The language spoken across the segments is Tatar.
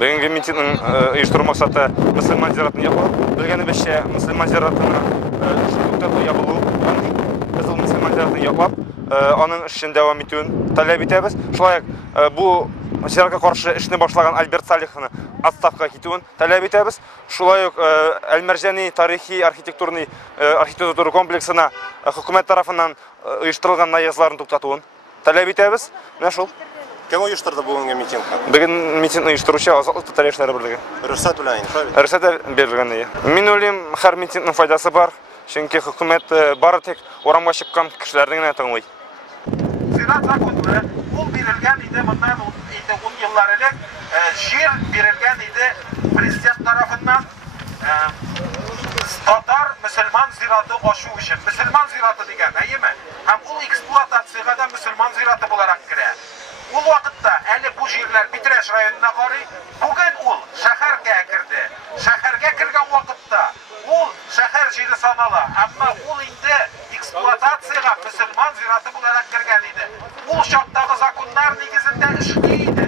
Бүгінгі митингнің ұйыштыру мақсаты мұсылман зияратын yapılып, білгенімізше мұсылман зияратын тоқтату yapılу, қызыл мұсылман зияратын yapılып, оның ішін дәвам етуін талап етеміз. Шулай бұл зиярға қарсы ішіне башлаган Альберт Салихны отставка кетуін талап етеміз. Шулай Әл-Мәрҗани тарихи архитектура комплексына хөкүмәт тарафынан ұйыштырылған наязларын тоқтатуын талап етеміз. Менә шул. Кем оештырды бүгінгі митингны? Бүгін митингны оештыручы Азатлык Татар берлеге. Рөхсәт белән, Рөхсәт бирелгән. Мин уйлыйм, һәр митингның файдасы бар. Чөнки хөкүмәт бары тик урамга чыккан кешеләрне генә тыңлый. Зират законы ул бирелгән иде моннан 10 еллар элек, җир бирелгән иде президент тарафыннан татар мөселман зираты ачу өчен. Мөселман зираты дигән, әйеме? Һәм ул эксплуатациягә да мөселман зираты буларак керә. Ул вакытта әле бу җирләр Битрәш районына карый, бүген ул шәһәргә керде. Шәһәргә кергән вакытта ул шәһәр җире санала, әмма ул инде эксплуатациягә мөселман зираты буларак кергән иде. Ул чактагы законнар нигезендә эшли иде.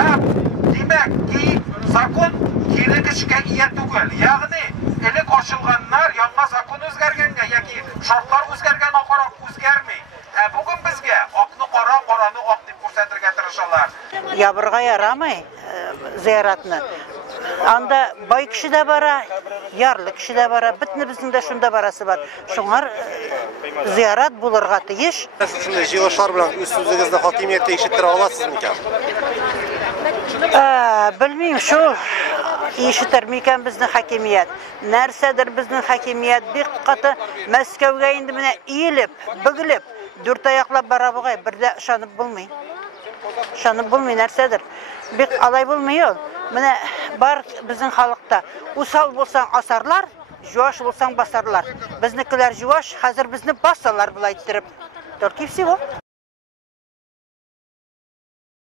Һәм димәк ки закон кирегешкә ия түгел. Ягъни элек ачылганнар яңа закон үзгәргәнгә яки шартлар үзгәргәнгә карап үзгәрми. Бүген безгә акны кара, караны ак дип күрсәтергә тырышалар. Ябырга ярамый зияратны. Анда бай кеше дә бара, ярлы кеше дә бара, битне безнең дә шунда барасы бар. Шуңар зиярат булырга тиеш. Шундай җыелышлар белән үз сүзегезне хакимиятта ишеттера аласызмы икән? Белмим, шул ишетер микән безнең хакимият. Нәрсәдер безнең хакимият бик каты Мәскәүгә инде менә иелеп, бөгелеп, дүрт аяклап бара бугай, бердә ышанып булмый. Ышанып булмый нәрсәдер. Бик алай булмый ул. Менә бар безнең халыкта усал булсаң асарлар, җуаш булсаң басарлар. Безнекеләр җуаш, хәзер безне басалар булай иттереп. Только всего.